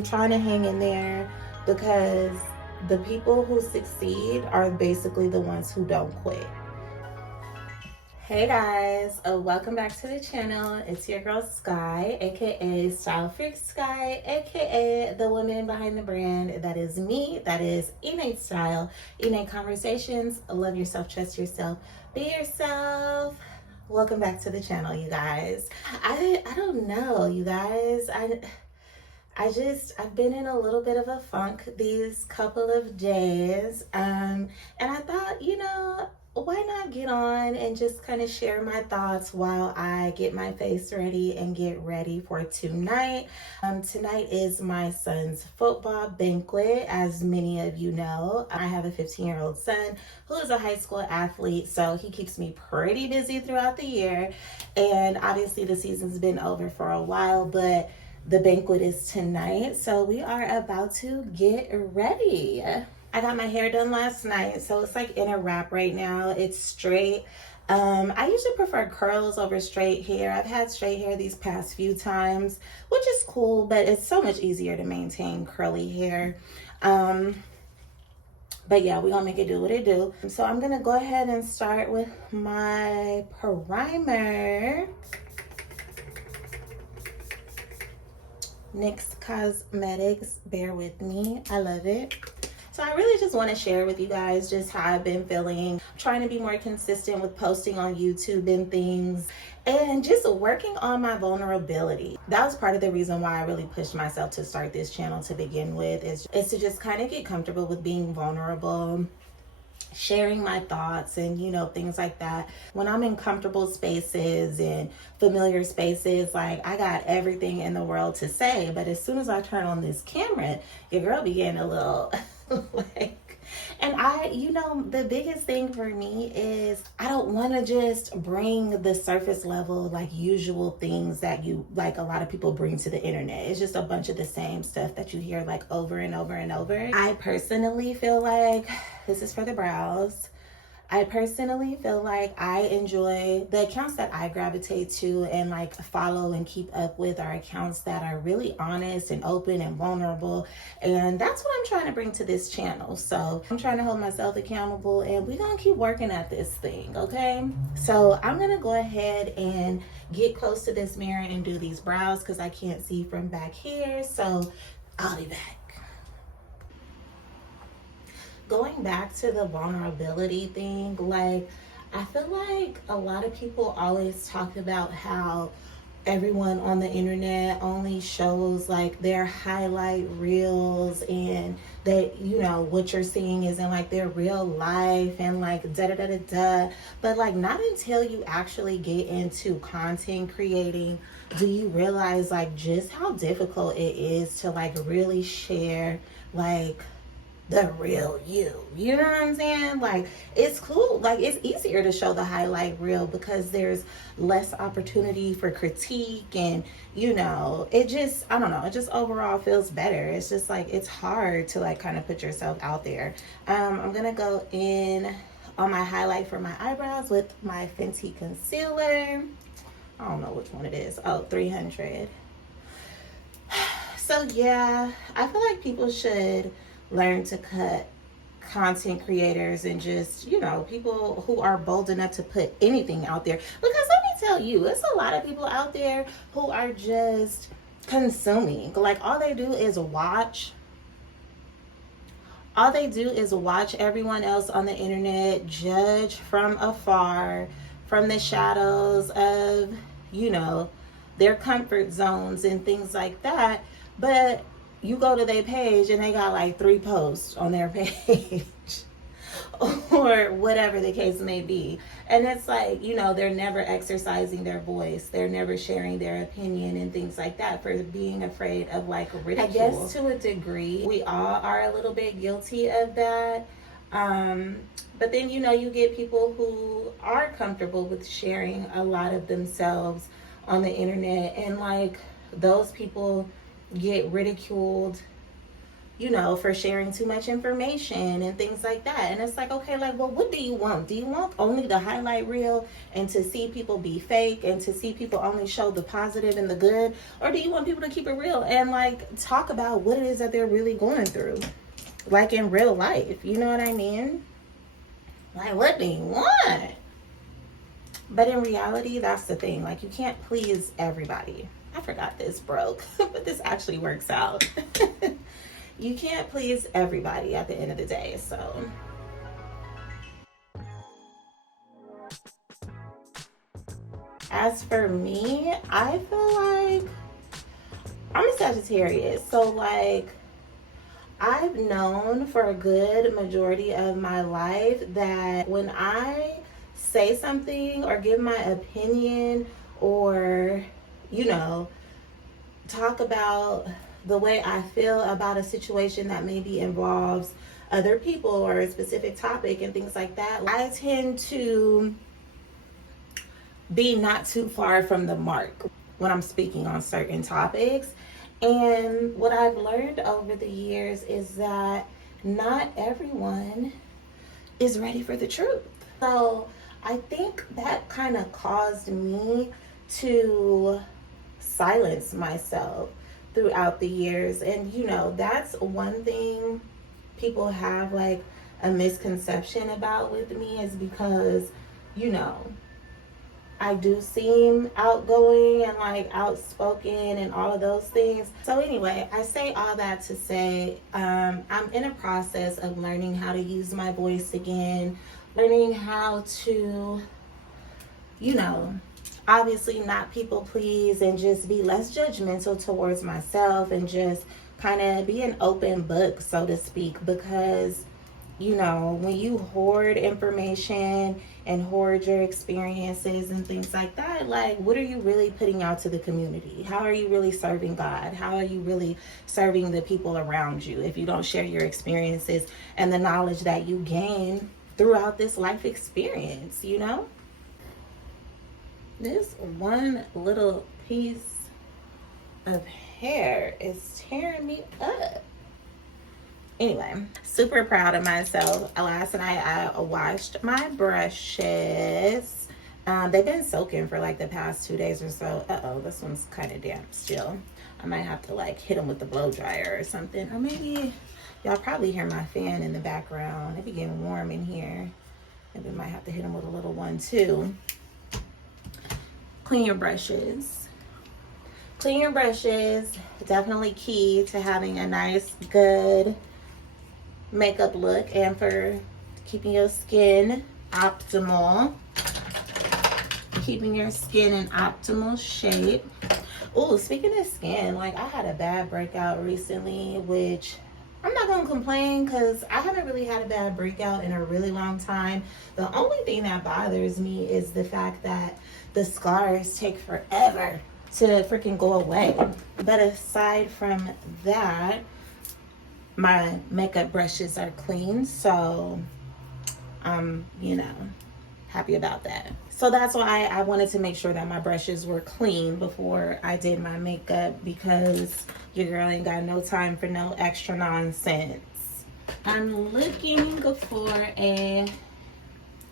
I'm trying to hang in there because the people who succeed are basically the ones who don't quit. Hey guys, welcome back to the channel. It's your girl Sky, aka Style Freak Sky, aka the woman behind the brand. That is me. That is Innate Style, Innate Conversations. Love yourself, trust yourself, be yourself. Welcome back to the channel, you guys. I don't know, you guys. I've been in a little bit of a funk these couple of days. And I thought, why not get on and just kind of share my thoughts while I get my face ready and get ready for tonight. Tonight is my son's football banquet. As many of you know, I have a 15-year-old son who is a high school athlete, so he keeps me pretty busy throughout the year. And obviously the season's been over for a while, but the banquet is tonight, so we are about to get ready. I got my hair done last night, so it's like in a wrap right now. It's straight. I usually prefer curls over straight hair. I've had straight hair these past few times, which is cool, but it's so much easier to maintain curly hair. But yeah, we're gonna make it do what it do. So I'm gonna go ahead and start with my primer. NYX Cosmetics, bear with me, I love it. So I really just want to share with you guys just how I've been feeling, I'm trying to be more consistent with posting on YouTube and things, and just working on my vulnerability. That was part of the reason why I really pushed myself to start this channel to begin with, is to just kind of get comfortable with being vulnerable, sharing my thoughts and things like that. When I'm in comfortable spaces and familiar spaces, like, I got everything in the world to say, but as soon as I turn on this camera, your girl be getting a little like, and the biggest thing for me is I don't want to just bring the surface level, like, usual things that a lot of people bring to the internet. It's just a bunch of the same stuff that you hear like over and over and over. I personally feel like this is for the brows. I personally feel like I enjoy the accounts that I gravitate to and like follow and keep up with are accounts that are really honest and open and vulnerable. And that's what I'm trying to bring to this channel. So I'm trying to hold myself accountable, and we're going to keep working at this thing, okay? So I'm going to go ahead and get close to this mirror and do these brows because I can't see from back here. So I'll be back. Going back to the vulnerability thing, like, I feel like a lot of people always talk about how everyone on the internet only shows like their highlight reels, and that what you're seeing isn't like their real life, and like da da da da da. But like, not until you actually get into content creating do you realize like just how difficult it is to like really share like the real you know what I'm saying? Like, it's cool, like, it's easier to show the highlight reel because there's less opportunity for critique, and it just, I don't know, it just overall feels better. It's just like, it's hard to like kind of put yourself out there. I'm gonna go in on my highlight for my eyebrows with my Fenty concealer. I don't know which one it is. Oh, 300. So yeah, I feel like people should learn to cut content creators and just, people who are bold enough to put anything out there. Because let me tell you, it's a lot of people out there who are just consuming. Like, all they do is watch everyone else on the internet, judge from afar, from the shadows of, their comfort zones and things like that. But you go to their page and they got like 3 posts on their page or whatever the case may be. And it's like, they're never exercising their voice. They're never sharing their opinion and things like that for being afraid of like ridicule. I guess to a degree, we all are a little bit guilty of that. But then, you get people who are comfortable with sharing a lot of themselves on the internet, and like, those people get ridiculed you know, for sharing too much information and things like that. And it's like, okay, like, well, what do you want? Do you want only the highlight reel and to see people be fake and to see people only show the positive and the good? Or do you want people to keep it real and like talk about what it is that they're really going through, like in real life? You know what I mean? Like, what do you want? But in reality, that's the thing. Like, you can't please everybody. I forgot this broke, but this actually works out. You can't please everybody at the end of the day. So as for me, I feel like I'm a Sagittarius. So like, I've known for a good majority of my life that when I say something or give my opinion or, you know, talk about the way I feel about a situation that maybe involves other people or a specific topic and things like that, I tend to be not too far from the mark when I'm speaking on certain topics. And what I've learned over the years is that not everyone is ready for the truth. So I think that kind of caused me to silence myself throughout the years. And you know, that's one thing people have like a misconception about with me, is because, you know, I do seem outgoing and like outspoken and all of those things. So anyway, I say all that to say I'm in a process of learning how to use my voice again, learning how to, you know, obviously not people please and just be less judgmental towards myself and just kind of be an open book, so to speak, because, you know, when you hoard information and hoard your experiences and things like that, like, what are you really putting out to the community? How are you really serving God? How are you really serving the people around you if you don't share your experiences and the knowledge that you gain throughout this life experience, you know? This one little piece of hair is tearing me up. Anyway, super proud of myself. Last night I washed my brushes. They've been soaking for like the past 2 days or so. Uh-oh, this one's kind of damp still. I might have to like hit them with the blow dryer or something. Or maybe y'all probably hear my fan in the background. It be getting warm in here. Maybe I might have to hit them with a little one too. Clean your brushes. Clean your brushes. Definitely key to having a nice, good makeup look and for keeping your skin optimal. Keeping your skin in optimal shape. Oh, speaking of skin, like I had a bad breakout recently, which I'm not gonna complain because I haven't really had a bad breakout in a really long time. The only thing that bothers me is the fact that the scars take forever to freaking go away. But aside from that, my makeup brushes are clean, so I'm, you know, happy about that. So that's why I wanted to make sure that my brushes were clean before I did my makeup, because your girl ain't got no time for no extra nonsense. I'm looking for a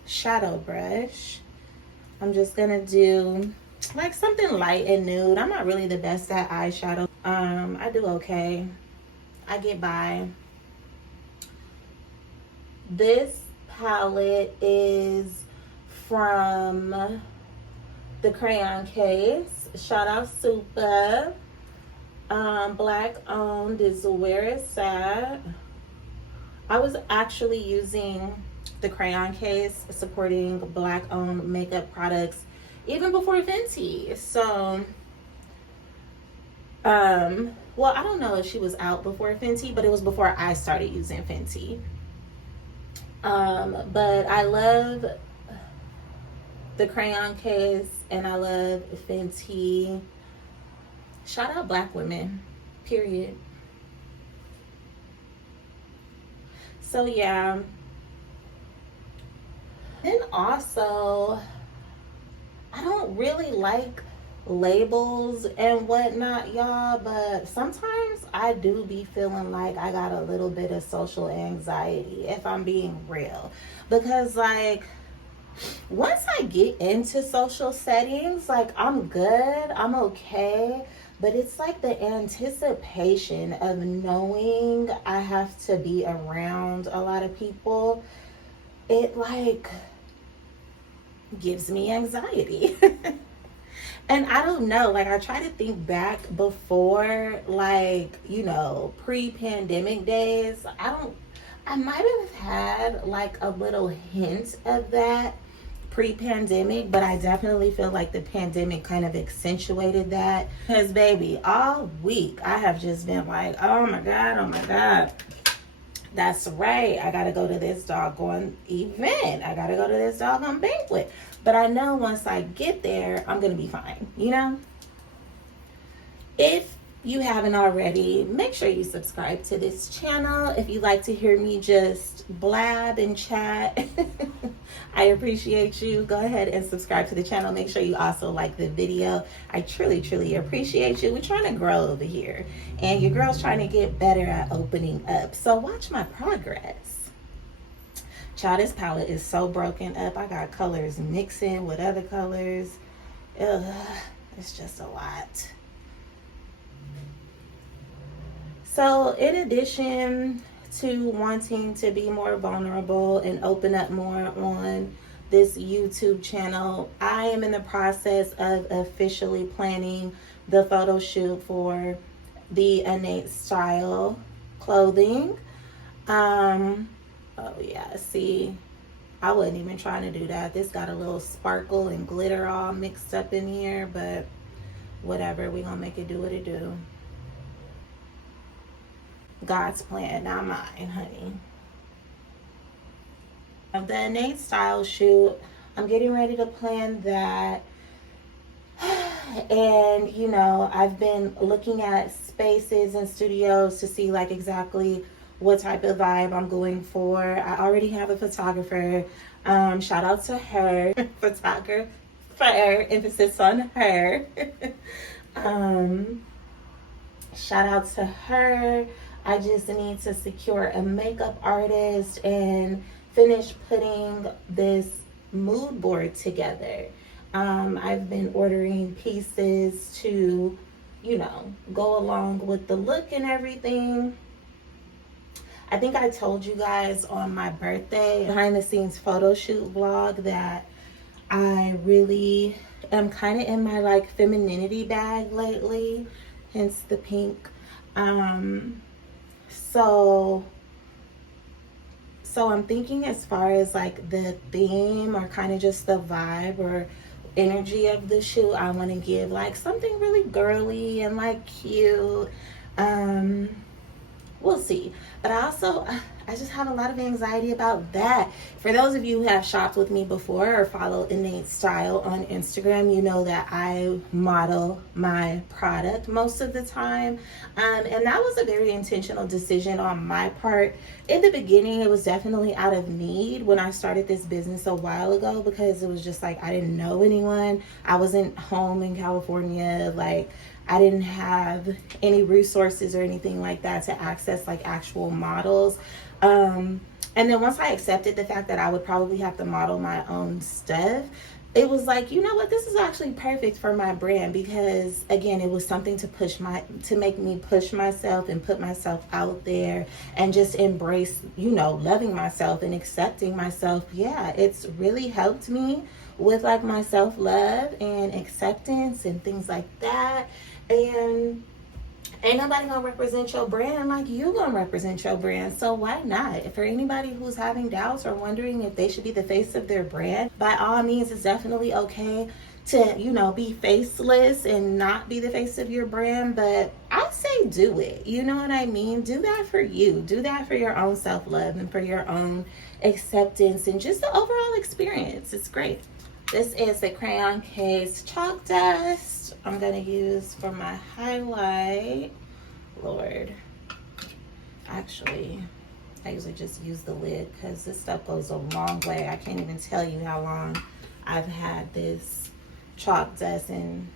shadow brush. I'm just gonna do like something light and nude. I'm not really the best at eyeshadow. I do okay. I get by. This palette is from the Crayon Case. Shout out Super. Black owned is where it's at. I was actually using the Crayon Case, supporting Black owned makeup products even before Fenty. So well, I don't know if she was out before Fenty, but it was before I started using Fenty. But I love the Crayon Case and I love Fenty. Shout out Black women, period. So yeah. And also, I don't really like labels and whatnot, y'all, but sometimes I do be feeling like I got a little bit of social anxiety, if I'm being real, because like once I get into social settings, like I'm good, I'm okay, but it's like the anticipation of knowing I have to be around a lot of people, it like gives me anxiety. And I don't know, like I try to think back before, like, you know, pre-pandemic days. I might have had like a little hint of that pre-pandemic, but I definitely feel like the pandemic kind of accentuated that. Because baby, all week I have just been like, oh my God. That's right. I gotta go to this doggone event. I gotta go to this doggone banquet. But I know once I get there, I'm gonna be fine, you know? If you haven't already, make sure you subscribe to this channel. If you like to hear me just blab and chat, I appreciate you. Go ahead and subscribe to the channel. Make sure you also like the video. I truly appreciate you. We're trying to grow over here, and your girl's trying to get better at opening up. So watch my progress. Child, this palette is so broken up. I got colors mixing with other colors. Ugh, it's just a lot. So in addition to wanting to be more vulnerable and open up more on this YouTube channel, I am in the process of officially planning the photo shoot for the Innate Style clothing. Oh yeah, see, I wasn't even trying to do that. This got a little sparkle and glitter all mixed up in here, but whatever, we gonna make it do what it do. God's plan, not mine, honey. Of the Innate Style shoot, I'm getting ready to plan that. And you know, I've been looking at spaces and studios to see like exactly what type of vibe I'm going for. I already have a photographer. Shout out to her. Photographer, emphasis on her. Shout out to her. I just need to secure a makeup artist and finish putting this mood board together. I've been ordering pieces to, you know, go along with the look and everything. I think I told you guys on my birthday behind the scenes photo shoot vlog that I really am kind of in my like femininity bag lately, hence the pink. So I'm thinking as far as like the theme or kind of just the vibe or energy of the shoot, I want to give like something really girly and like cute. We'll see. But I just have a lot of anxiety about that. For those of you who have shopped with me before or follow Innate Style on Instagram, you know that I model my product most of the time. And that was a very intentional decision on my part. In the beginning, it was definitely out of need when I started this business a while ago, because it was just like I didn't know anyone. I wasn't home in California. Like, I didn't have any resources or anything like that to access like actual models. And then once I accepted the fact that I would probably have to model my own stuff, it was like, you know what, this is actually perfect for my brand, because again, it was something to make me push myself and put myself out there and just embrace, you know, loving myself and accepting myself. Yeah, it's really helped me with like my self-love and acceptance and things like that. And ain't nobody gonna represent your brand like you gonna represent your brand. So why not? For anybody who's having doubts or wondering if they should be the face of their brand, by all means, it's definitely okay to, you know, be faceless and not be the face of your brand. But I say do it. You know what I mean? Do that for you. Do that for your own self-love and for your own acceptance and just the overall experience. It's great. This is the crayon case chalk dust I'm gonna use for my highlight. Lord, actually, I usually just use the lid because this stuff goes a long way. I can't even tell you how long I've had this chalk dust and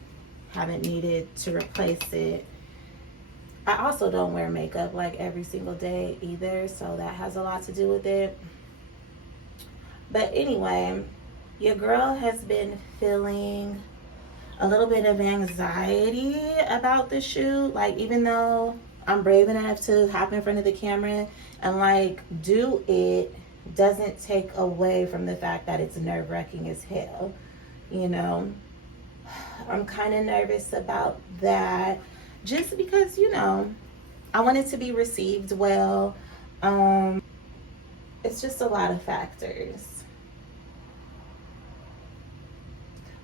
haven't needed to replace it. I also don't wear makeup like every single day either, so that has a lot to do with it. But anyway, your girl has been feeling a little bit of anxiety about the shoot. Like, even though I'm brave enough to hop in front of the camera and like do it, doesn't take away from the fact that it's nerve-wracking as hell. You know, I'm kind of nervous about that just because, you know, I want it to be received well. It's just a lot of factors.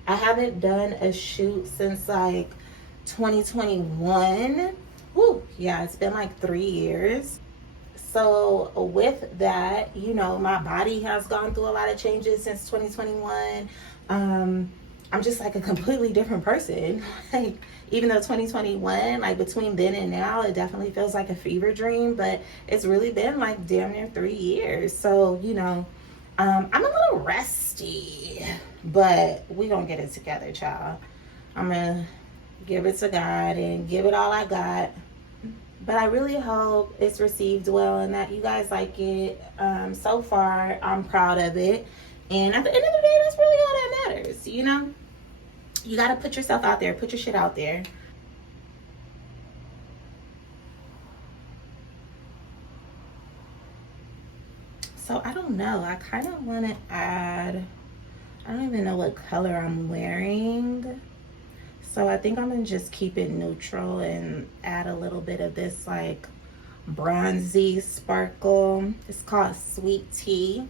I haven't done a shoot since like 2021. Woo, yeah, it's been like 3 years. So with that, you know, my body has gone through a lot of changes since 2021. I'm just like a completely different person. Like, even though 2021, like between then and now, it definitely feels like a fever dream, but it's really been like damn near 3 years. So, you know, I'm a little rusty, but we gonna get it together, child. I'm gonna give it to God and give it all I got. But I really hope it's received well and that you guys like it. So far, I'm proud of it. And at the end of the day, that's really all that matters, you know? You gotta put yourself out there, put your shit out there. So I don't know, I kind of want to add, I don't even know what color I'm wearing. So I think I'm gonna just keep it neutral and add a little bit of this like bronzy sparkle. It's called Sweet Tea.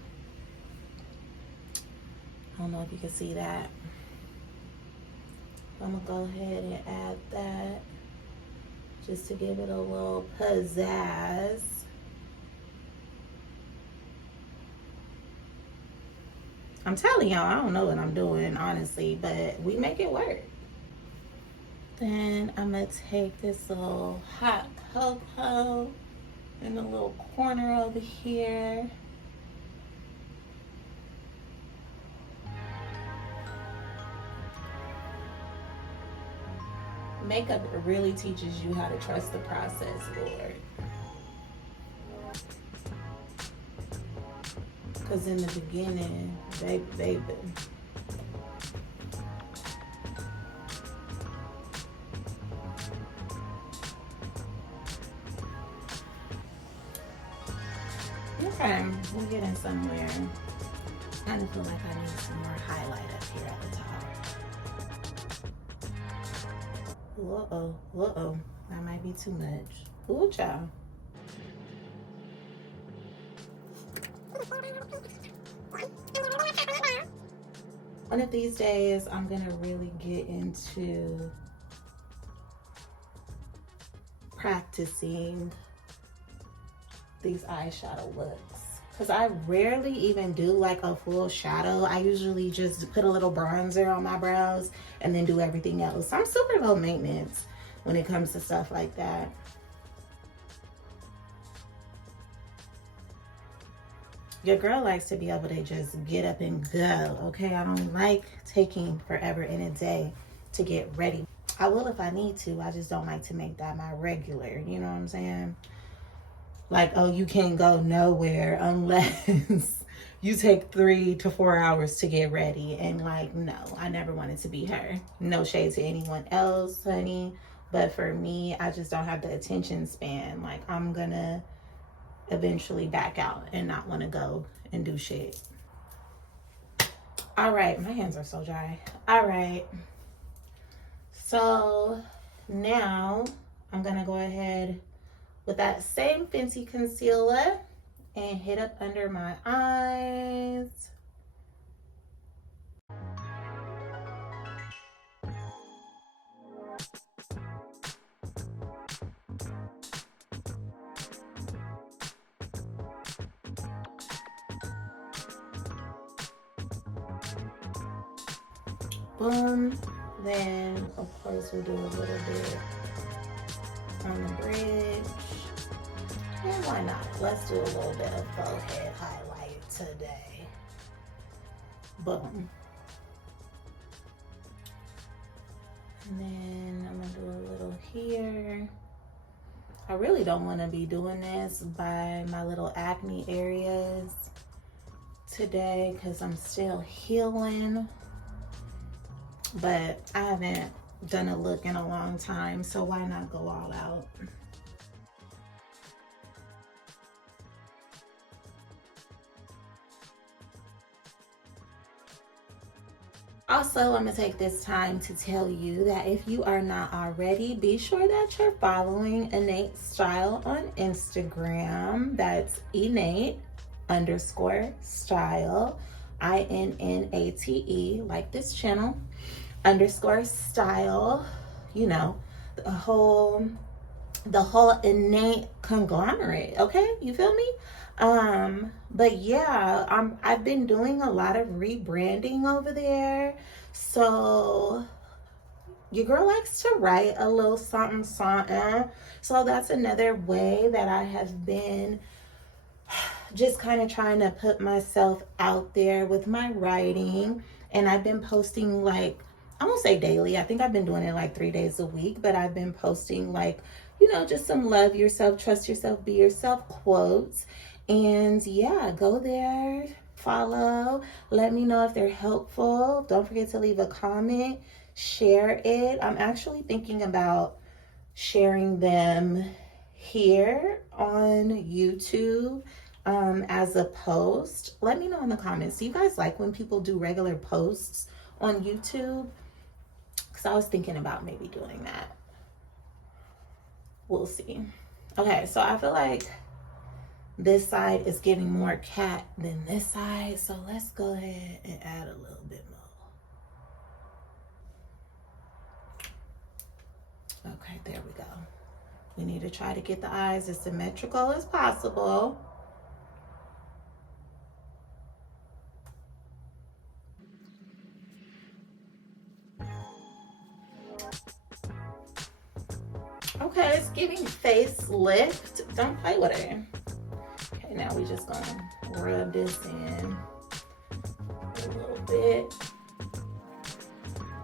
I don't know if you can see that. I'm gonna go ahead and add that just to give it a little pizzazz. I'm telling y'all, I don't know what I'm doing, honestly, but we make it work. Then I'm gonna take this little hot cocoa in the little corner over here. Makeup really teaches you how to trust the process, Lord. Because in the beginning, baby. Okay, we're getting somewhere. I kind of feel like I need some more highlight up here at the top. Uh-oh, that might be too much. Ooh, child. One of these days, I'm gonna really get into practicing these eyeshadow looks, because I rarely even do like a full shadow. I usually just put a little bronzer on my brows and then do everything else. I'm super low maintenance when it comes to stuff like that. Your girl likes to be able to just get up and go, okay? I don't like taking forever in a day to get ready. I will if I need to. I just don't like to make that my regular, you know what I'm saying? Like, oh, you can't go nowhere unless you take 3 to 4 hours to get ready. And like, no, I never wanted to be her. No shade to anyone else, honey. But for me, I just don't have the attention span. Like, I'm gonna eventually back out and not want to go and do shit. All right, my hands are so dry. All right. So now I'm gonna go ahead with that same Fenty concealer and hit up under my eyes. Boom. Then, of course, we'll do a little bit on the bridge. And why not? Let's do a little bit of forehead highlight today. Boom. And then I'm gonna do a little here. I really don't want to be doing this by my little acne areas today because I'm still healing. But I haven't done a look in a long time, so why not go all out? Also, I'm gonna take this time to tell you that if you are not already, be sure that you're following Innate Style on Instagram. That's innate_style, INNATE, like this channel, _style, you know, the whole innate conglomerate. Okay, you feel me? But yeah, I've been doing a lot of rebranding over there. So your girl likes to write a little something something. So that's another way that I have been just kind of trying to put myself out there with my writing. And I've been posting, like, I won't say daily. I think I've been doing it like 3 days a week, but I've been posting, like, you know, just some love yourself, trust yourself, be yourself quotes. And yeah, go there, follow, let me know if they're helpful. Don't forget to leave a comment, share it. I'm actually thinking about sharing them here on YouTube as a post. Let me know in the comments. Do you guys like when people do regular posts on YouTube? Because I was thinking about maybe doing that. We'll see. Okay, so I feel like this side is giving more cat than this side. So let's go ahead and add a little bit more. Okay, there we go. We need to try to get the eyes as symmetrical as possible. Okay, it's giving facelift. Don't play with her. Okay, now we just gonna rub this in a little bit.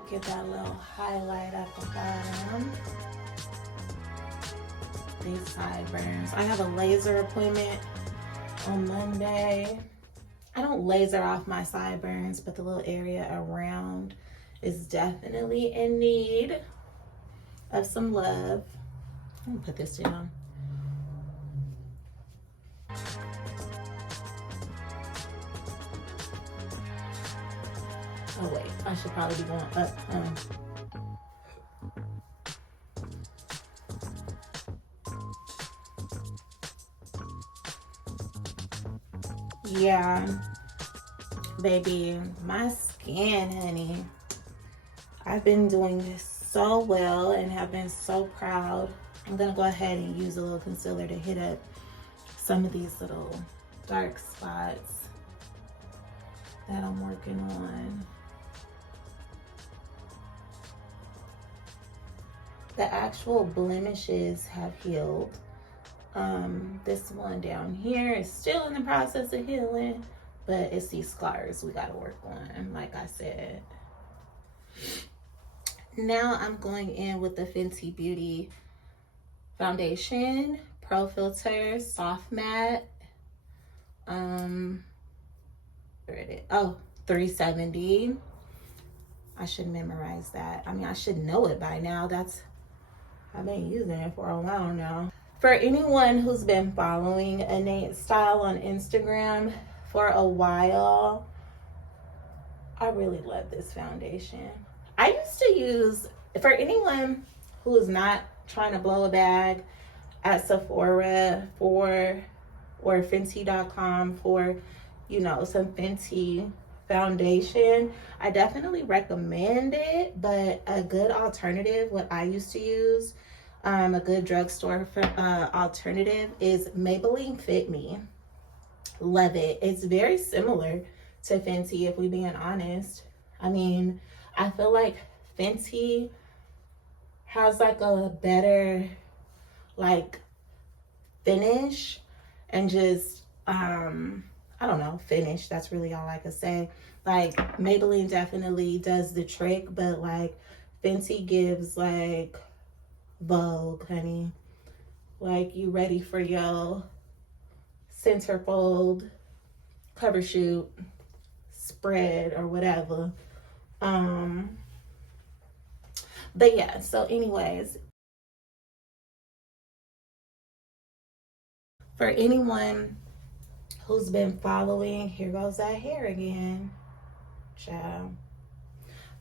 Get that little highlight at the bottom. These sideburns. I have a laser appointment on Monday. I don't laser off my sideburns, but the little area around is definitely in need of some love. I'm gonna put this down. Oh wait, I should probably be going up. Yeah, baby, my skin, honey. I've been doing this so well and have been so proud. I'm gonna go ahead and use a little concealer to hit up some of these little dark spots that I'm working on. The actual blemishes have healed. This one down here is still in the process of healing, but it's these scars we gotta work on, like I said. Now I'm going in with the Fenty Beauty foundation, Pro Filter, Soft Matte. Where it is? Oh, 370. I should memorize that. I mean, I should know it by now. I've been using it for a while now. For anyone who's been following Innate Style on Instagram for a while, I really love this foundation. I used to use, for anyone who is not trying to blow a bag at Sephora or Fenty.com for, you know, some Fenty foundation, I definitely recommend it. But a good alternative, what I used to use, a good drugstore alternative is Maybelline Fit Me. Love it. It's very similar to Fenty, if we're being honest. I mean, I feel like Fenty has like a better like finish and just I don't know, finish. That's really all I could say. Like Maybelline definitely does the trick, but like Fenty gives like Vogue, honey. Like you ready for your centerfold cover shoot spread or whatever. Um, but yeah, so anyways, for anyone who's been following, here goes that hair again, child.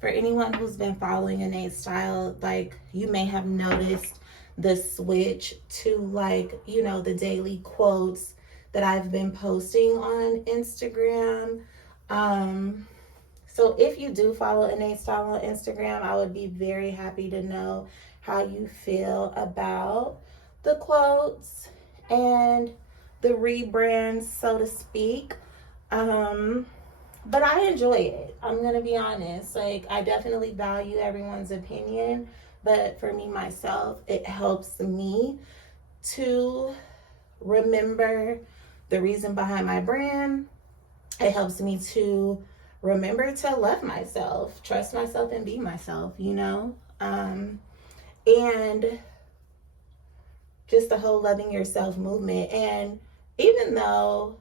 For anyone who's been following Innate's style, like you may have noticed the switch to like, you know, the daily quotes that I've been posting on Instagram. So if you do follow Innate Style on Instagram, I would be very happy to know how you feel about the quotes and the rebrands, so to speak. But I enjoy it. I'm gonna be honest. Like I definitely value everyone's opinion, but for me myself, it helps me to remember the reason behind my brand. It helps me to remember to love myself, trust myself, and be myself, you know? And just the whole loving yourself movement. And even though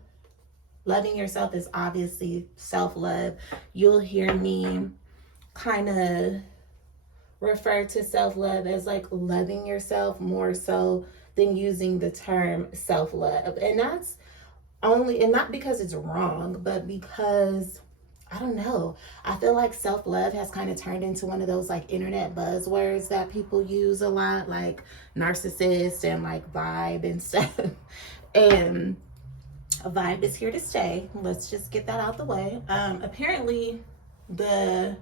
loving yourself is obviously self-love, you'll hear me kind of refer to self-love as like loving yourself more so than using the term self-love. And that's only, and not because it's wrong, but because I don't know. I feel like self-love has kind of turned into one of those like internet buzzwords that people use a lot, like narcissist and like vibe and stuff. And a vibe is here to stay. Let's just get that out the way. Apparently, the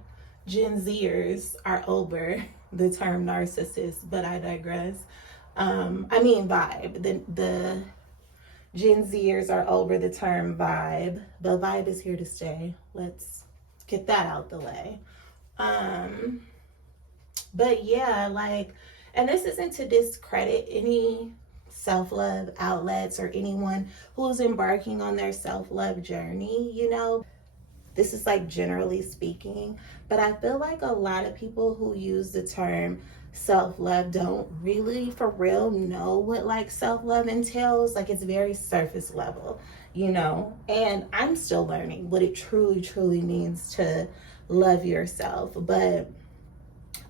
Gen Zers are over the term narcissist, but I digress. I mean vibe. The Gen Zers are over the term vibe, but vibe is here to stay. Let's get that out the way. But yeah, like, and this isn't to discredit any self-love outlets or anyone who's embarking on their self-love journey, you know. This is like generally speaking, but I feel like a lot of people who use the term self-love don't really for real know what like self-love entails. Like it's very surface level, you know, and I'm still learning what it truly means to love yourself. But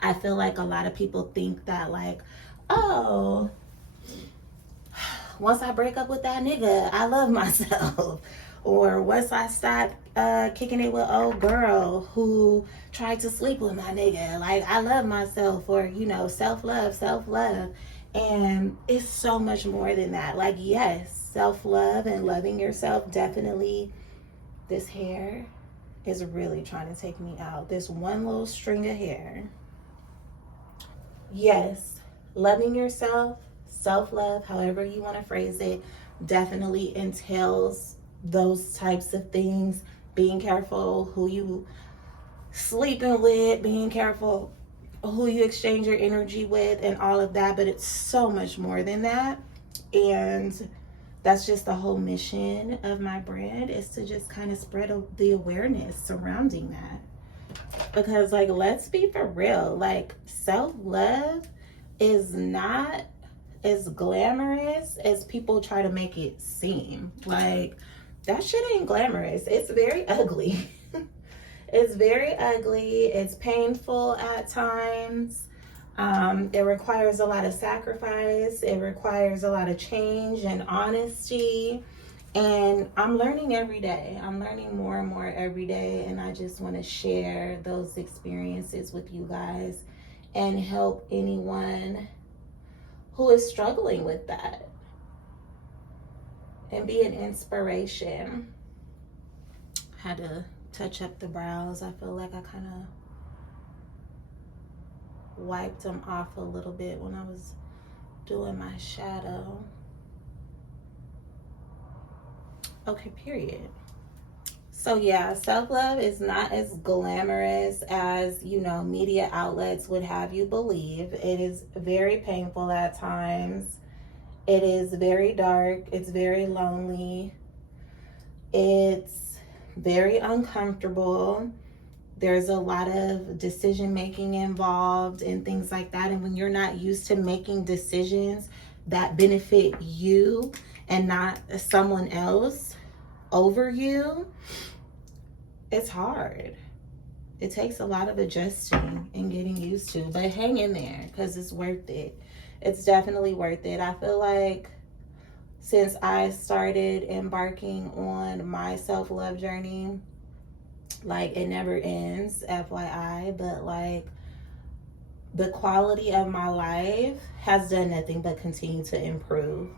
I feel like a lot of people think that like, oh, once I break up with that nigga, I love myself. Or once I stop kicking it with old girl who tried to sleep with my nigga, like I love myself. Or, you know, self-love, self-love. And it's so much more than that. Like, yes, self-love and loving yourself, definitely. This hair is really trying to take me out. This one little string of hair. Yes, loving yourself, self-love, however you want to phrase it, definitely entails those types of things. Being careful who you sleeping with, being careful who you exchange your energy with, and all of that. But it's so much more than that. And that's just the whole mission of my brand, is to just kind of spread the awareness surrounding that. Because like, let's be for real, like self-love is not as glamorous as people try to make it seem. Like that shit ain't glamorous. It's very ugly. It's very ugly. It's painful at times. It requires a lot of sacrifice. It requires a lot of change and honesty. And I'm learning every day. I'm learning more and more every day. And I just want to share those experiences with you guys and help anyone who is struggling with that and be an inspiration. Had to touch up the brows. I feel like I kind of wiped them off a little bit when I was doing my shadow. Okay, period. So yeah, self-love is not as glamorous as, you know, media outlets would have you believe. It is very painful at times. It is very dark. It's very lonely. It's very uncomfortable. There's a lot of decision making involved and things like that. And when you're not used to making decisions that benefit you and not someone else over you, it's hard. It takes a lot of adjusting and getting used to, but hang in there because it's worth it. It's definitely worth it. I feel like since I started embarking on my self-love journey, like, it never ends, FYI, but like the quality of my life has done nothing but continue to improve.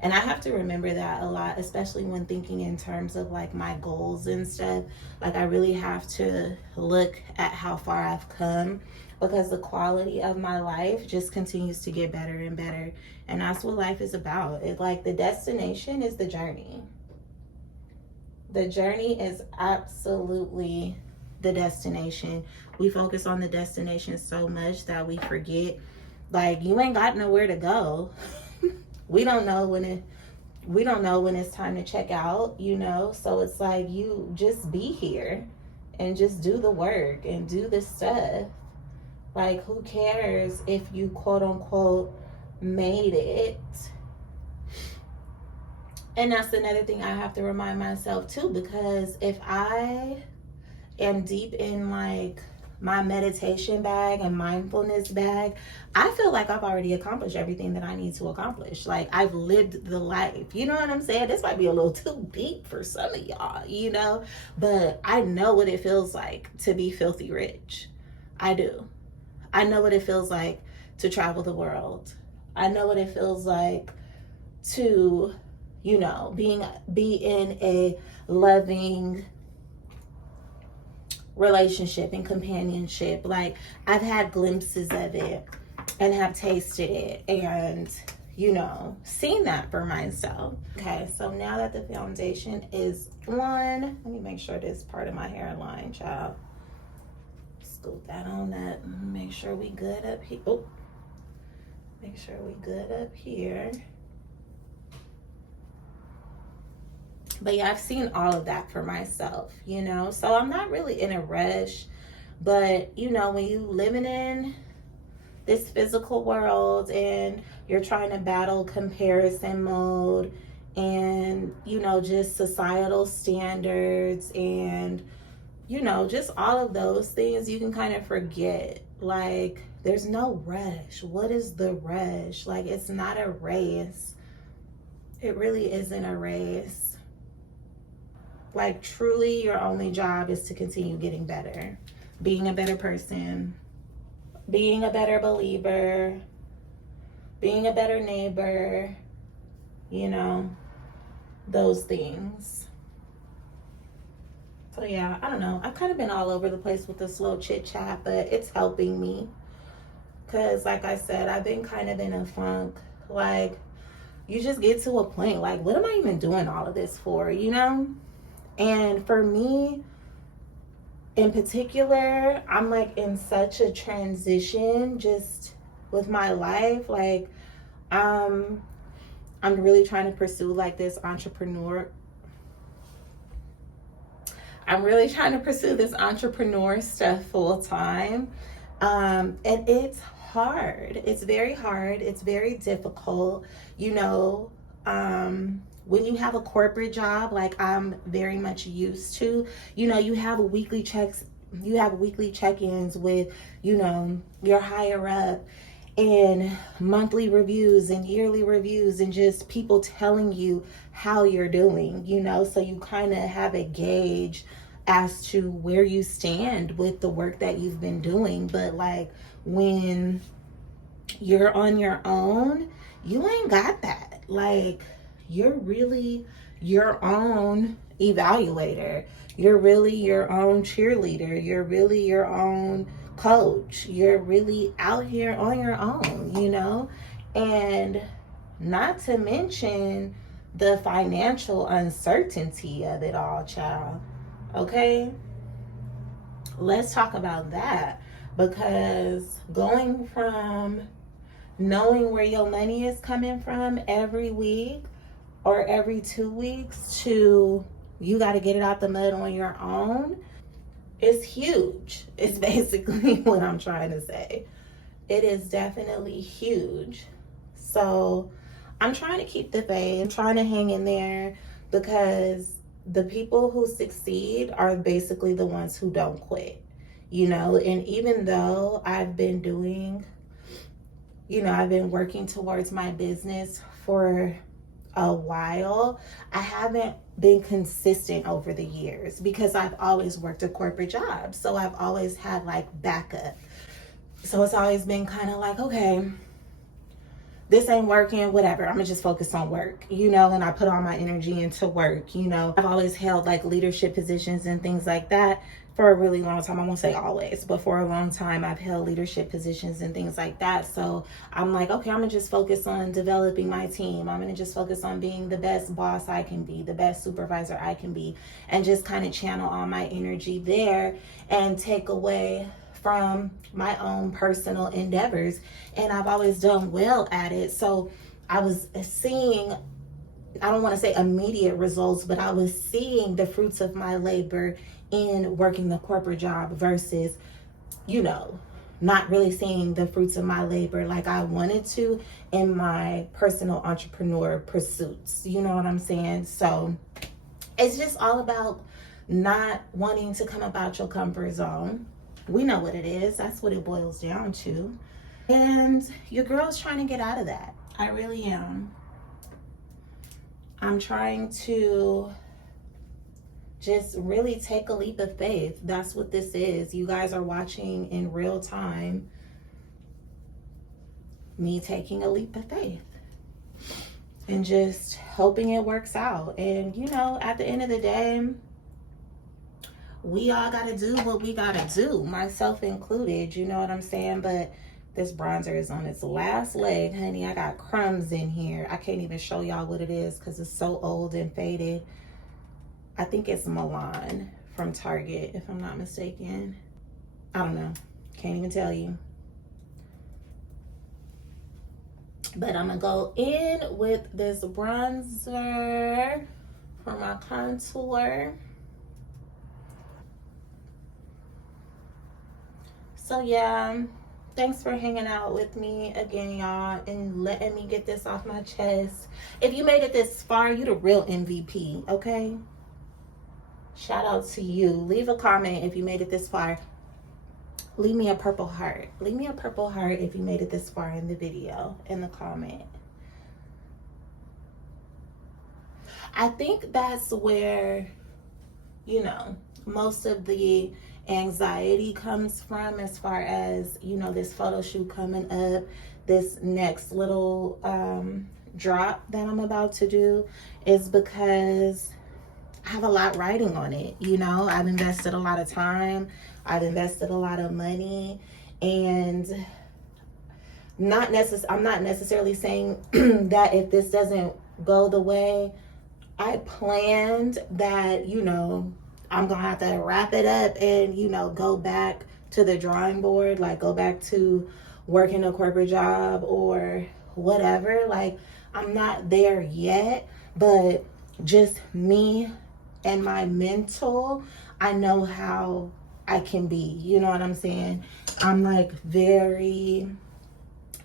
And I have to remember that a lot, especially when thinking in terms of like my goals and stuff. Like, I really have to look at how far I've come, because the quality of my life just continues to get better and better. And that's what life is about. It's like the destination is the journey. The journey is absolutely the destination. We focus on the destination so much that we forget, like, you ain't got nowhere to go. We don't know when it's time to check out, you know? So it's like, you just be here and just do the work and do the stuff. Like, who cares if you quote unquote made it? And that's another thing I have to remind myself too, because if I am deep in like my meditation bag and mindfulness bag, I feel like I've already accomplished everything that I need to accomplish. Like, I've lived the life. You know what I'm saying? This might be a little too deep for some of y'all, you know? But I know what it feels like to be filthy rich. I do. I know what it feels like to travel the world. I know what it feels like to, you know, be in a loving relationship and companionship. Like, I've had glimpses of it and have tasted it and, you know, seen that for myself. Okay, so now that the foundation is on, let me make sure this part of my hairline, child. Scoop that on up. Make sure we good up here. Oh, make sure we good up here. But yeah, I've seen all of that for myself, you know? So I'm not really in a rush. But, you know, when you living in this physical world and you're trying to battle comparison mode and, you know, just societal standards and, you know, just all of those things, you can kind of forget. Like, there's no rush. What is the rush? Like, it's not a race. It really isn't a race. Like, truly, your only job is to continue getting better, being a better person, being a better believer, being a better neighbor, you know, those things. So yeah, I don't know. I've kind of been all over the place with this little chit chat, but it's helping me. Because like I said, I've been kind of in a funk. Like, you just get to a point, like, what am I even doing all of this for, you know? And for me, in particular, I'm like in such a transition just with my life. Like, I'm really trying to pursue like this entrepreneur. I'm really trying to pursue this entrepreneur stuff full time. And it's hard. It's very hard. It's very difficult, you know. When you have a corporate job, like I'm very much used to, you know, you have weekly check-ins with, you know, your higher up, and monthly reviews and yearly reviews and just people telling you how you're doing, you know, so you kind of have a gauge as to where you stand with the work that you've been doing. But like, when you're on your own, you ain't got that. Like, you're really your own evaluator. You're really your own cheerleader. You're really your own coach. You're really out here on your own, you know? And not to mention the financial uncertainty of it all, child. Okay? Let's talk about that. Because going from knowing where your money is coming from every week or every 2 weeks to you got to get it out the mud on your own, It's huge. It's basically what I'm trying to say. It is definitely huge. So I'm trying to keep the faith. I'm trying to hang in there, because the people who succeed are basically the ones who don't quit, you know. And even though I've been doing, I've been working towards my business for a while, I haven't been consistent over the years because I've always worked a corporate job. So I've always had like backup. So it's always been kind of like, okay, this ain't working, whatever. I'm gonna just focus on work, and I put all my energy into work, I've always held like leadership positions and things like that for a really long time. I won't say always, but for a long time I've held leadership positions and things like that. So I'm like, okay, I'm gonna just focus on developing my team. I'm gonna just focus on being the best boss I can be, the best supervisor I can be, and just kind of channel all my energy there and take away from my own personal endeavors. And I've always done well at it. So I was seeing, I don't want to say immediate results, but I was seeing the fruits of my labor in working the corporate job versus, not really seeing the fruits of my labor like I wanted to in my personal entrepreneur pursuits. You know what I'm saying? So it's just all about not wanting to come about your comfort zone. We know what it is. That's what it boils down to. And your girl's trying to get out of that. I really am. I'm trying to just really take a leap of faith. That's what this is. You guys are watching in real time me taking a leap of faith and just hoping it works out. And, at the end of the day, we all got to do what we got to do, myself included, you know what I'm saying? But this bronzer is on its last leg, honey. I got crumbs in here. I can't even show y'all what it is because it's so old and faded. I think it's Milan from Target, if I'm not mistaken. I don't know. Can't even tell you. But I'm going to go in with this bronzer for my contour. So yeah, thanks for hanging out with me again, y'all, and letting me get this off my chest. If you made it this far, you the real MVP, okay? Shout out to you. Leave a comment if you made it this far. Leave me a purple heart. Leave me a purple heart if you made it this far in the video, in the comment. I think that's where, most of the anxiety comes from, as far as, this photo shoot coming up, this next little drop that I'm about to do, is because I have a lot riding on it. I've invested a lot of time, I've invested a lot of money, and I'm not necessarily saying that if this doesn't go the way I planned, that, I'm gonna have to wrap it up and, go back to the drawing board, like go back to working a corporate job or whatever. Like, I'm not there yet, but just me and my mental, I know how I can be. You know what I'm saying? I'm like very,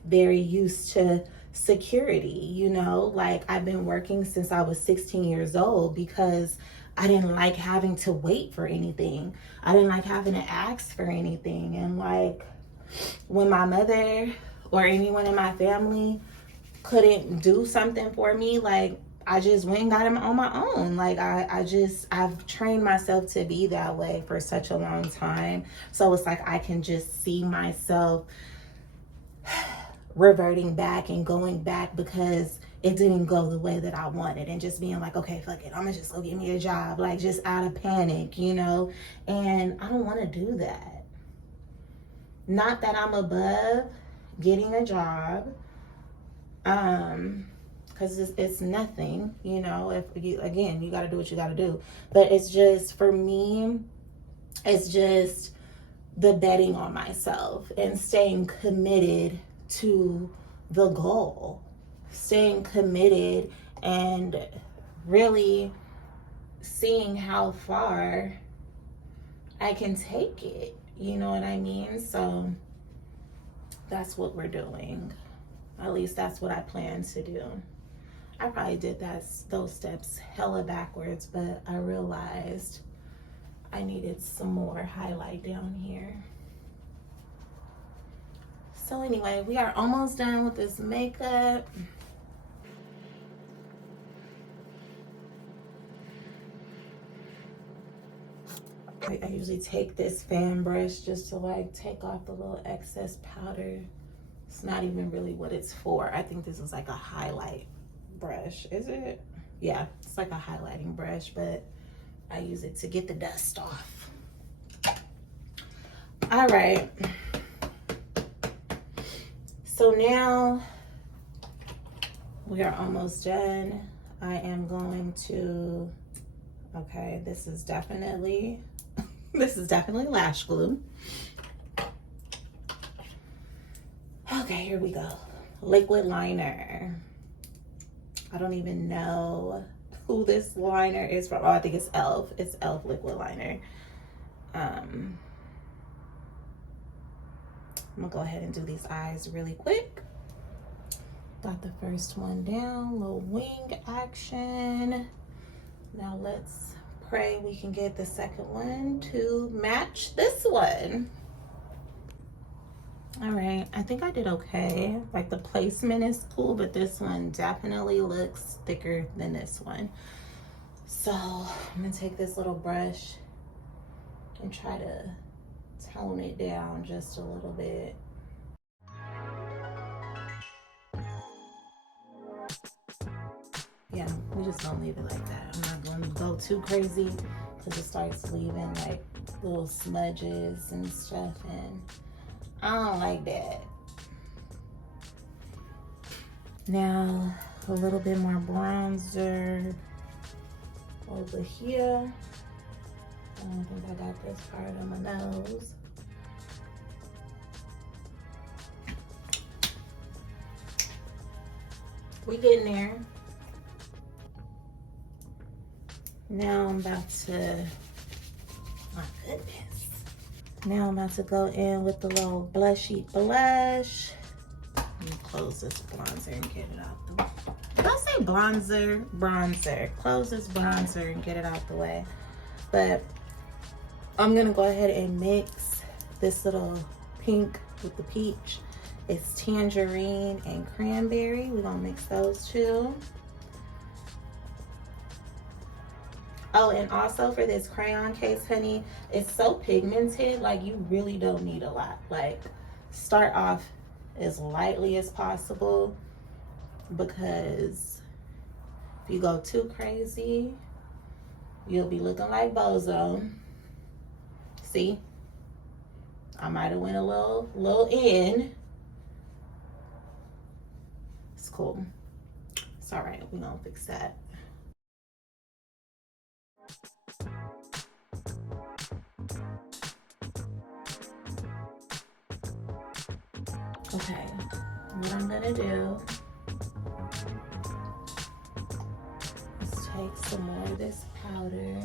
very used to security, like I've been working since I was 16 years old because I didn't like having to wait for anything. I didn't like having to ask for anything. And like when my mother or anyone in my family couldn't do something for me, like I just went and got them on my own. Like I've trained myself to be that way for such a long time. So it's like I can just see myself reverting back and going back because it didn't go the way that I wanted, and just being like, okay, fuck it, I'm gonna just go get me a job, like just out of panic, and I don't want to do that. Not that I'm above getting a job, because it's nothing, if you, again, you got to do what you got to do, but it's just, for me, it's just the betting on myself and staying committed to the goal, staying committed and really seeing how far I can take it. You know what I mean? So that's what we're doing. At least that's what I plan to do. I probably did those steps hella backwards, but I realized I needed some more highlight down here. So anyway, we are almost done with this makeup. I usually take this fan brush just to like take off the little excess powder. It's not even really what it's for. I think this is like a highlight brush, is it? Yeah, it's like a highlighting brush, but I use it to get the dust off. All right. So now we are almost done. I am going to, okay, this is definitely lash glue. Okay, here we go. Liquid liner. I don't even know who this liner is from. Oh, I think it's e.l.f. It's e.l.f. liquid liner. I'm gonna go ahead and do these eyes really quick. Got the first one down, little wing action. Now let's pray we can get the second one to match this one. All right, I think I did okay. Like the placement is cool, but this one definitely looks thicker than this one. So I'm gonna take this little brush and try to tone it down just a little bit. Yeah, we just don't leave it like that. I'm not going to go too crazy because it starts leaving like little smudges and stuff, and I don't like that. Now a little bit more bronzer over here. I don't think I got this part on my nose. We getting there. Now I'm about to, my goodness. Now I'm about to go in with the little blushy blush. Let me close this bronzer and get it out the way. Did I say bronzer? Bronzer. Close this bronzer and get it out the way. But I'm gonna go ahead and mix this little pink with the peach. It's tangerine and cranberry. We're gonna mix those two. Oh, and also for this crayon case, honey, it's so pigmented, like you really don't need a lot. Like, start off as lightly as possible, because if you go too crazy, you'll be looking like Bozo. See? I might have went a little in. It's cool. It's all right, we're gonna fix that. Okay, what I'm gonna do is take some more of this powder,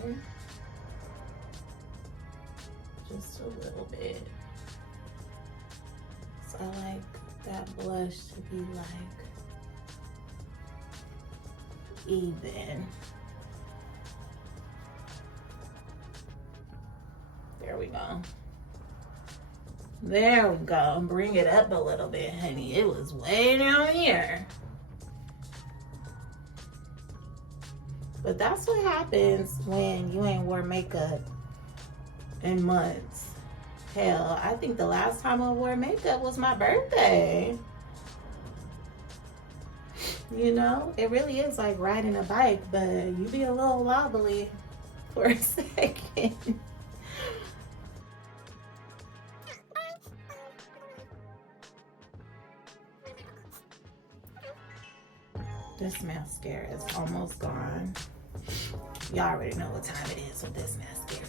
just a little bit. So I like that blush to be like even. There we go. There we go. Bring it up a little bit, honey. It was way down here. But that's what happens when you ain't wore makeup in months. Hell, I think the last time I wore makeup was my birthday. You know, it really is like riding a bike, but you be a little wobbly for a second. This mascara is almost gone. Y'all already know what time it is with this mascara.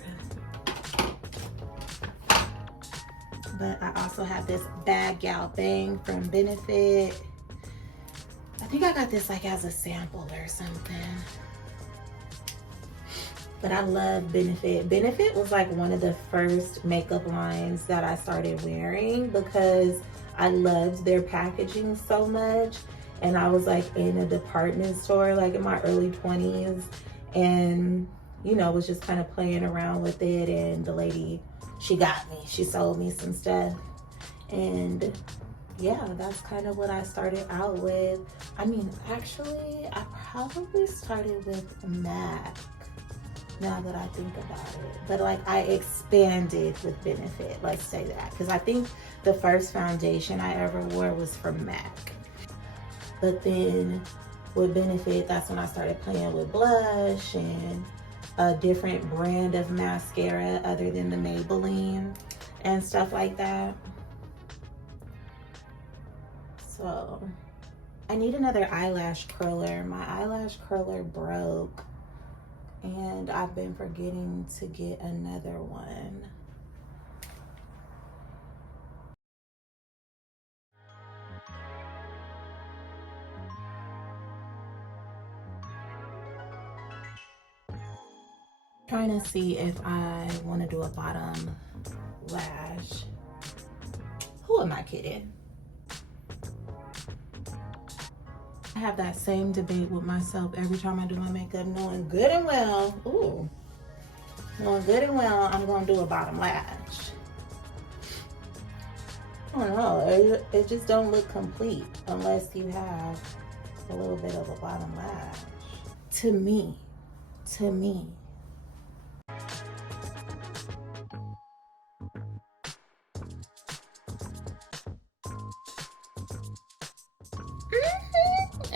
But I also have this Bad Gal Bang from Benefit. I think I got this like as a sample or something. but I love Benefit. Benefit was like one of the first makeup lines that I started wearing because I loved their packaging so much. And I was like in a department store like in my early 20s, and you know, was just kind of playing around with it. And the lady, she got me, she sold me some stuff. And yeah, that's kind of what I started out with. I mean, actually, I probably started with MAC now that I think about it. But like I expanded with Benefit, let's say that. Because I think the first foundation I ever wore was from MAC. But then with Benefit, that's when I started playing with blush and a different brand of mascara other than the Maybelline and stuff like that. So I need another eyelash curler. My eyelash curler broke and I've been forgetting to get another one. Trying to see if I want to do a bottom lash. Who am I kidding? I have that same debate with myself every time I do my makeup, knowing good and well, I'm gonna do a bottom lash. I don't know, it just don't look complete unless you have a little bit of a bottom lash. To me.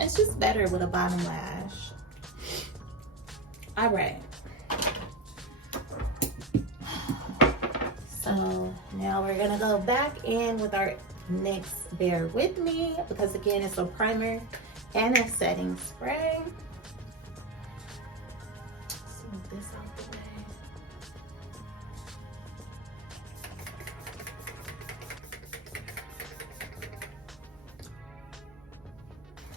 It's just better with a bottom lash. All right. So now we're gonna go back in with our NYX Bear With Me, because again, it's a primer and a setting spray. Let's move this out the way.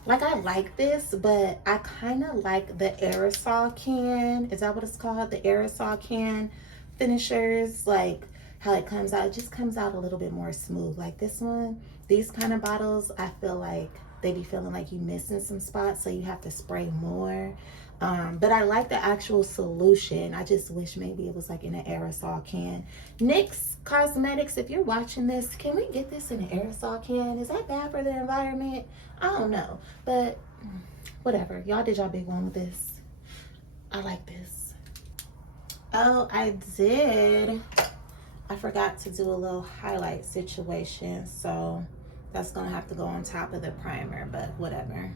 Like, I like this, but I kind of like the aerosol can. Is that what it's called? The aerosol can finishers, like how it comes out. It just comes out a little bit more smooth. Like this one, these kind of bottles, I feel like they be feeling like you missing some spots, so you have to spray more. But I like the actual solution. I just wish maybe it was like in an aerosol can. NYX Cosmetics, if you're watching this, can we get this in an aerosol can? Is that bad for the environment? I don't know, but whatever. Y'all did y'all big one with this. I like this. Oh, I did. I forgot to do a little highlight situation, so that's gonna have to go on top of the primer, but whatever.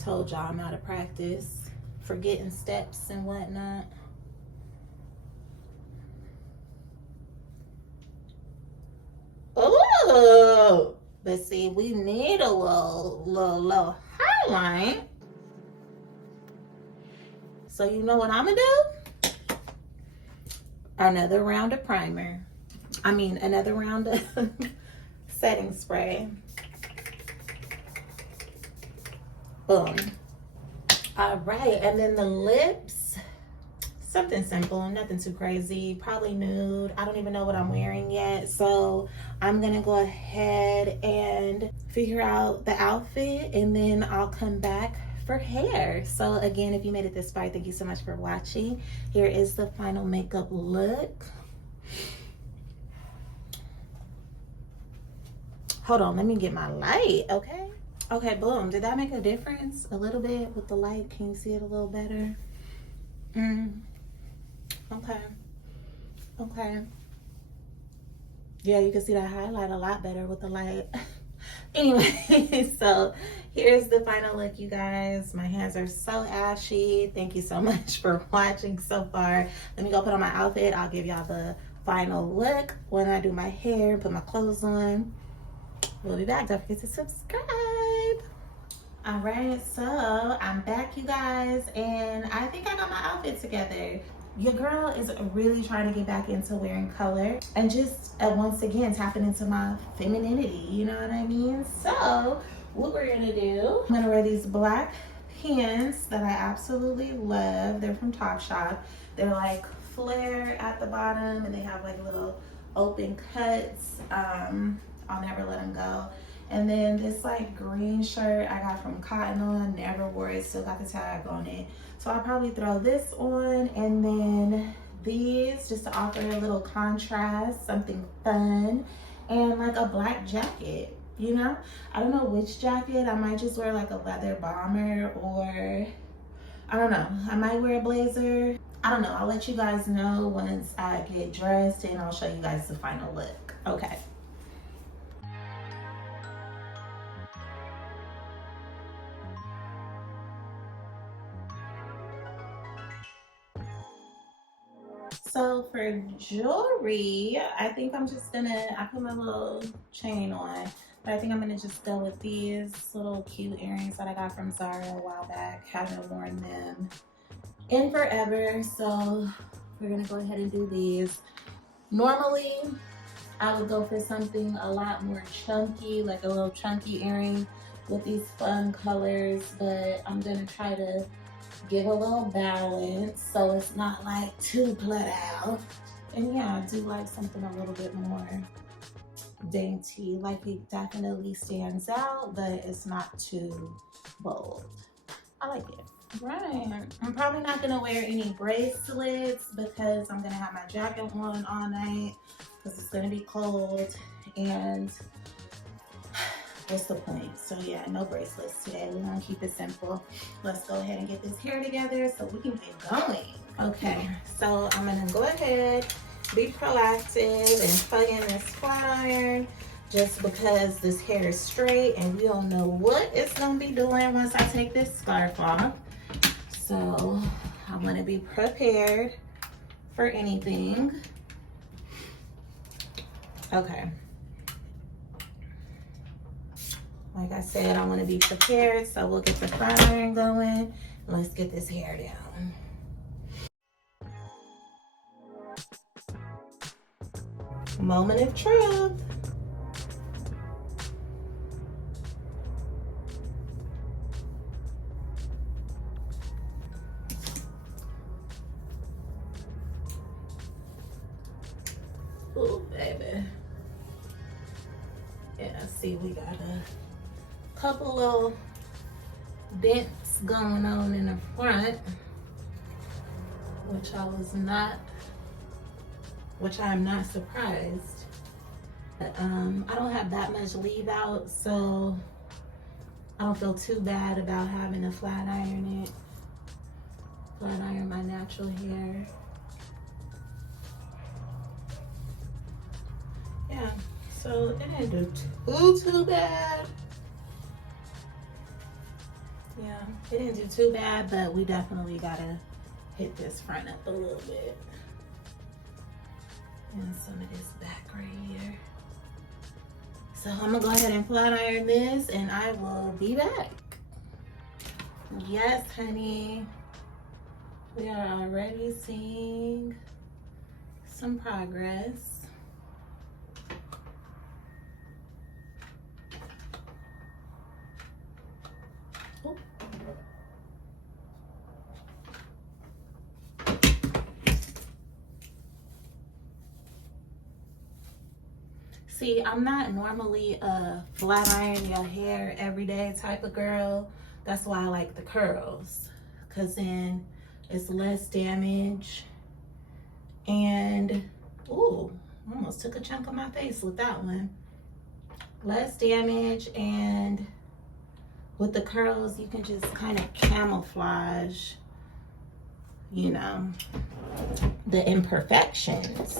Told y'all I'm out of practice, forgetting steps and whatnot. Ooh, but see, we need a little highlight. So you know what I'm gonna do? Another round of primer. I mean, another round of setting spray. Boom. All right, and then the lips, something simple, nothing too crazy, probably nude. I don't even know what I'm wearing yet, so I'm gonna go ahead and figure out the outfit, and then I'll come back for hair. So again, if you made it this far, thank you so much for watching. Here is the final makeup look. Hold on, let me get my light, okay? Okay, boom. Did that make a difference? A little bit with the light. Can you see it a little better? Okay. Okay. Yeah, you can see that highlight a lot better with the light. Anyway, so here's the final look, you guys. My hands are so ashy. Thank you so much for watching so far. Let me go put on my outfit. I'll give y'all the final look when I do my hair, put my clothes on. We'll be back. Don't forget to subscribe. All right, so I'm back, you guys, and I think I got my outfit together. Your girl is really trying to get back into wearing color and just once again tapping into my femininity, you know what I mean? So what we're gonna do, I'm gonna wear these black pants that I absolutely love. They're from Topshop. They're like flare at the bottom, and they have like little open cuts. I'll never let them go. And then this like green shirt I got from Cotton On, never wore it, still got the tag on it. So I'll probably throw this on, and then these just to offer a little contrast, something fun, and like a black jacket, you know? I don't know which jacket. I might just wear like a leather bomber, or I don't know. I might wear a blazer. I don't know. I'll let you guys know once I get dressed, and I'll show you guys the final look. Okay. So for jewelry, I think I'm just gonna, I put my little chain on, but I think I'm gonna just go with these little cute earrings that I got from Zara a while back. Haven't worn them in forever, so we're gonna go ahead and do these. Normally, I would go for something a lot more chunky, like a little chunky earring with these fun colors, but I'm gonna try to give a little balance so it's not like too put out. And yeah, I do like something a little bit more dainty. Like it definitely stands out, but it's not too bold. I like it. Right. I'm probably not gonna wear any bracelets because I'm gonna have my jacket on all night because it's gonna be cold, and what's the point? So yeah, no bracelets today. We're gonna keep it simple. Let's go ahead and get this hair together so we can get going. Okay, so I'm gonna go ahead, be proactive and plug in this flat iron just because this hair is straight and we don't know what it's gonna be doing once I take this scarf off. So I wanna be prepared for anything. Okay. Like I said, I want to be prepared, so we'll get the flat iron going. Let's get this hair down. Moment of truth. Ooh, baby. Yeah, see, we got a couple little dents going on in the front, which I'm not surprised. But I don't have that much leave out, so I don't feel too bad about having to flat iron my natural hair. Yeah, so it didn't do too bad. Yeah, it didn't do too bad, but we definitely gotta hit this front up a little bit. And some of this back right here. So I'm gonna go ahead and flat iron this, and I will be back. Yes, honey. We are already seeing some progress. See, I'm not normally a flat iron your hair every day type of girl. That's why I like the curls, because then it's less damage. And, ooh, almost took a chunk of my face with that one. Less damage, and with the curls, you can just kind of camouflage, you know, the imperfections.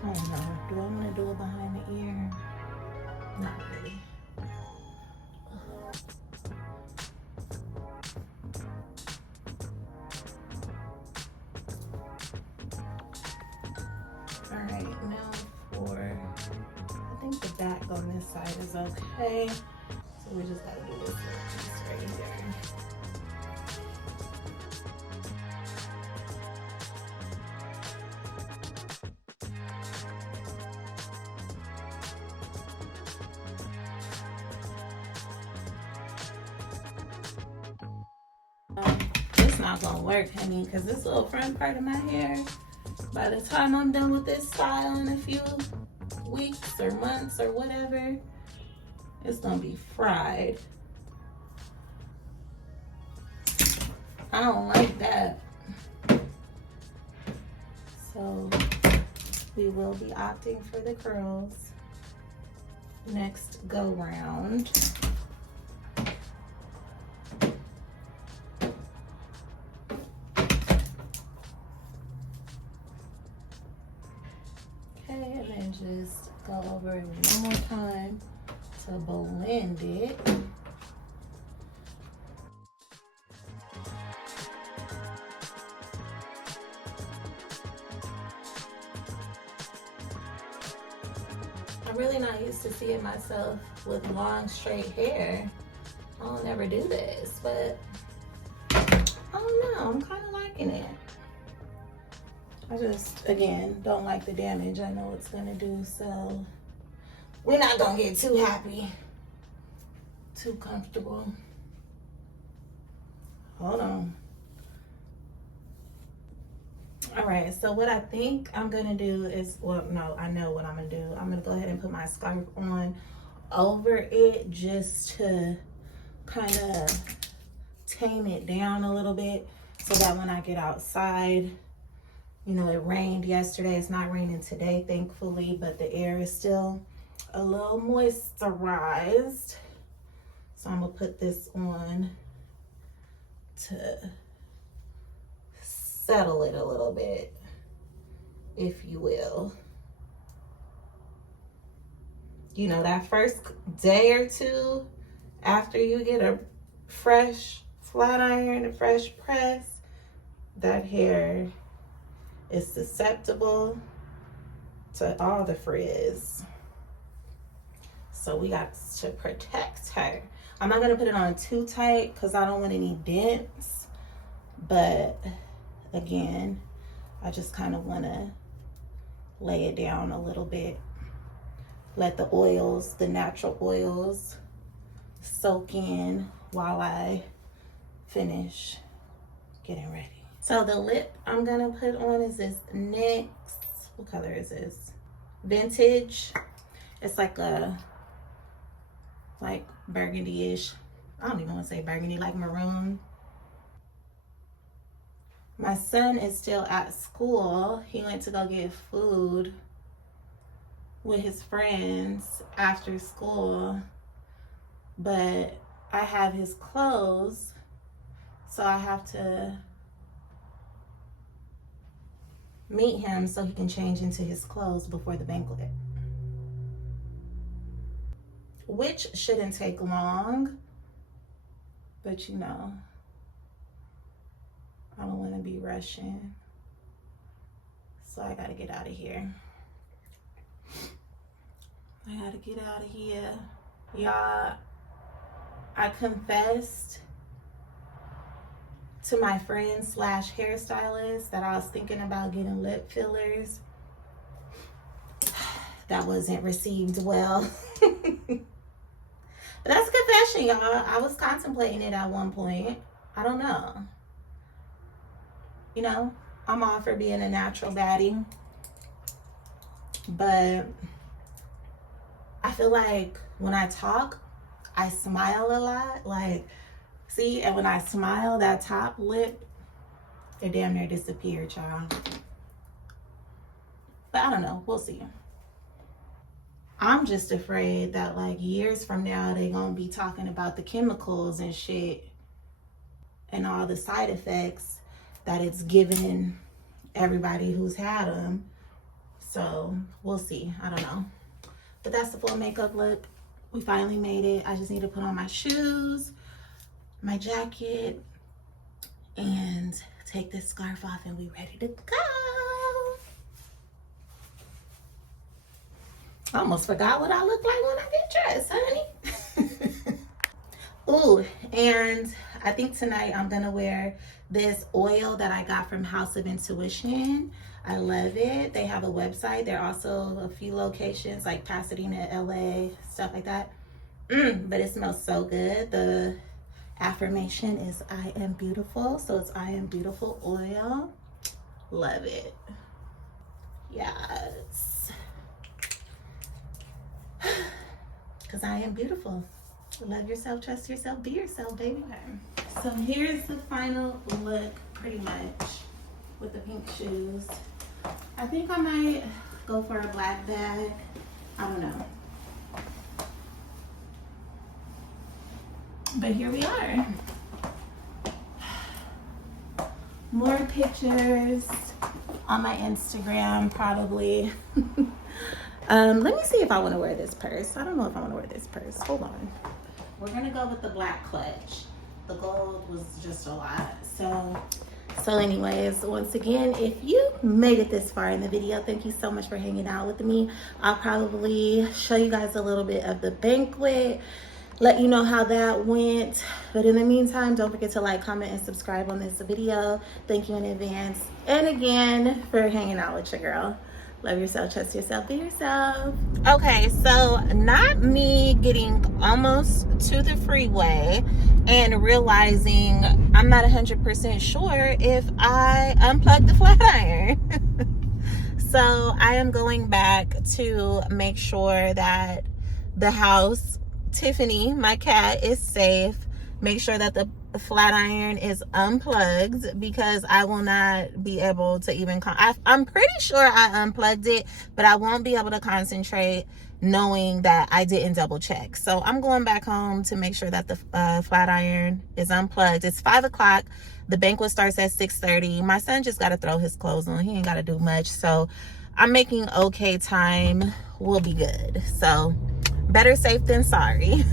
I don't know. Do I want to do it behind the ear? Not really. All right, now I think the back on this side is okay. So we just gotta do this little piece right here. It's not gonna work, honey, because this little front part of my hair, by the time I'm done with this style in a few weeks or months or whatever, it's gonna be fried. I don't like that. So we will be opting for the curls next go round. Okay, and then just go over it one more time to blend it. I'm really not used to seeing myself with long, straight hair. I'll never do this, but I don't know, I'm kind of liking it. I just, again, don't like the damage I know it's gonna do, so we're not gonna get too happy, too comfortable. Hold on. All right, so what I think I'm gonna do is, well, no, I know what I'm gonna do. I'm gonna go ahead and put my scarf on over it just to kind of tame it down a little bit so that when I get outside, you know, it rained yesterday. It's not raining today, thankfully, but the air is still a little moisturized. So I'm gonna put this on to settle it a little bit, if you will. You know, that first day or two after you get a fresh flat iron, a fresh press, that hair is susceptible to all the frizz. So we got to protect her. I'm not gonna put it on too tight because I don't want any dents, but again, I just kind of want to lay it down a little bit. Let the oils, the natural oils, soak in while I finish getting ready. So the lip I'm gonna put on is this NYX, what color is this? Vintage. It's like a, like burgundy-ish. I don't even want to say burgundy, like maroon. My son is still at school. He went to go get food with his friends after school, but I have his clothes, so I have to meet him so he can change into his clothes before the banquet, which shouldn't take long, but you know, I don't want to be rushing, so I gotta get out of here. I gotta get out of here. Y'all, I confessed to my friend slash hairstylist that I was thinking about getting lip fillers. That wasn't received well. But that's a confession, y'all. I was contemplating it at one point. I don't know. You know, I'm all for being a natural baddie, but I feel like when I talk, I smile a lot. Like, see, and when I smile, that top lip, it damn near disappeared, y'all. But I don't know, we'll see. I'm just afraid that like years from now, they gonna be talking about the chemicals and shit and all the side effects that it's given everybody who's had them. So we'll see, I don't know. But that's the full makeup look. We finally made it. I just need to put on my shoes, my jacket, and take this scarf off and we ready to go. I almost forgot what I look like when I get dressed, honey. Ooh, and I think tonight I'm gonna wear this oil that I got from House of Intuition. I love it. They have a website. There are also a few locations like Pasadena, LA, stuff like that. But it smells so good. The affirmation is I am beautiful. So it's I am beautiful oil. Love it. Yes. Because I am beautiful. Love yourself, trust yourself, be yourself, baby. So here's the final look, pretty much, with the pink shoes. I think I might go for a black bag. I don't know. But here we are. More pictures on my Instagram, probably. Let me see if I want to wear this purse. I don't know if I want to wear this purse. Hold on. We're gonna go with the black clutch. The gold was just a lot. So anyways, once again, if you made it this far in the video, thank you so much for hanging out with me. I'll probably show you guys a little bit of the banquet, let you know how that went. But in the meantime, don't forget to like, comment, and subscribe on this video. Thank you in advance. And again, for hanging out with your girl. Love yourself, trust yourself, be yourself. Okay, so not me getting almost to the freeway and realizing I'm not 100% sure if I unplugged the flat iron. So I am going back to make sure that the house, Tiffany, my cat, is safe. Make sure that the flat iron is unplugged, because I will not be able to even I'm pretty sure I unplugged it, but I won't be able to concentrate knowing that I didn't double check. So I'm going back home to make sure that the flat iron is unplugged. It's 5 o'clock. The banquet starts at 6:30. My son just got to throw his clothes on. He ain't got to do much. So I'm making okay time. We'll be good. So better safe than sorry.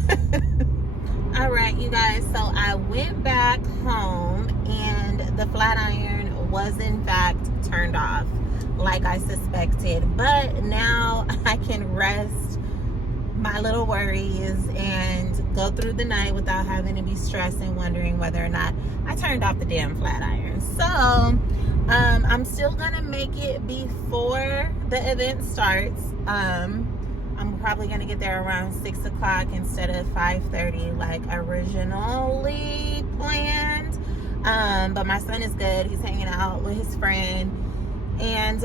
All right, you guys, so I went back home and the flat iron was in fact turned off like I suspected. But now I can rest my little worries and go through the night without having to be stressed and wondering whether or not I turned off the damn flat iron. So I'm still gonna make it before the event starts. I'm probably gonna get there around 6 o'clock instead of 5:30 like originally planned. But my son is good. He's hanging out with his friend. And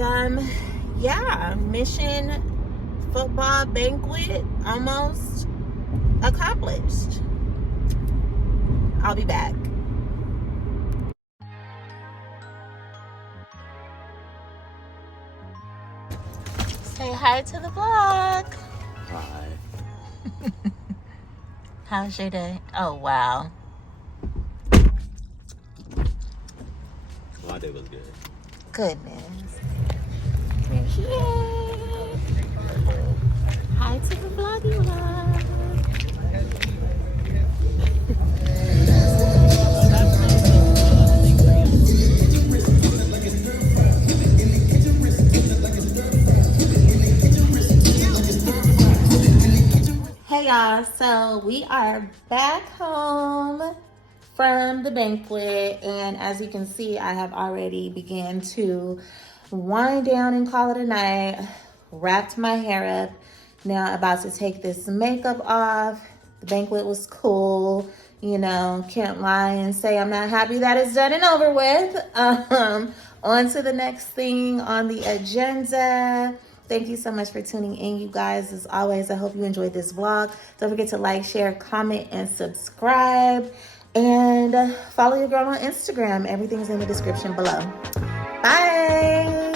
yeah, mission football banquet almost accomplished. I'll be back. Say hi to the vlog. Hi. How's your day? Oh, wow. My day was good. Goodness. Yay. Hi to the vloggy vlog. Hey y'all, so we are back home from the banquet, and as you can see, I have already began to wind down and call it a night. Wrapped my hair up. Now about to take this makeup off. The banquet was cool, you know, can't lie and say I'm not happy that it's done and over with. On to the next thing on the agenda. Thank you so much for tuning in, you guys. As always, I hope you enjoyed this vlog. Don't forget to like, share, comment, and subscribe. And follow your girl on Instagram. Everything's in the description below. Bye.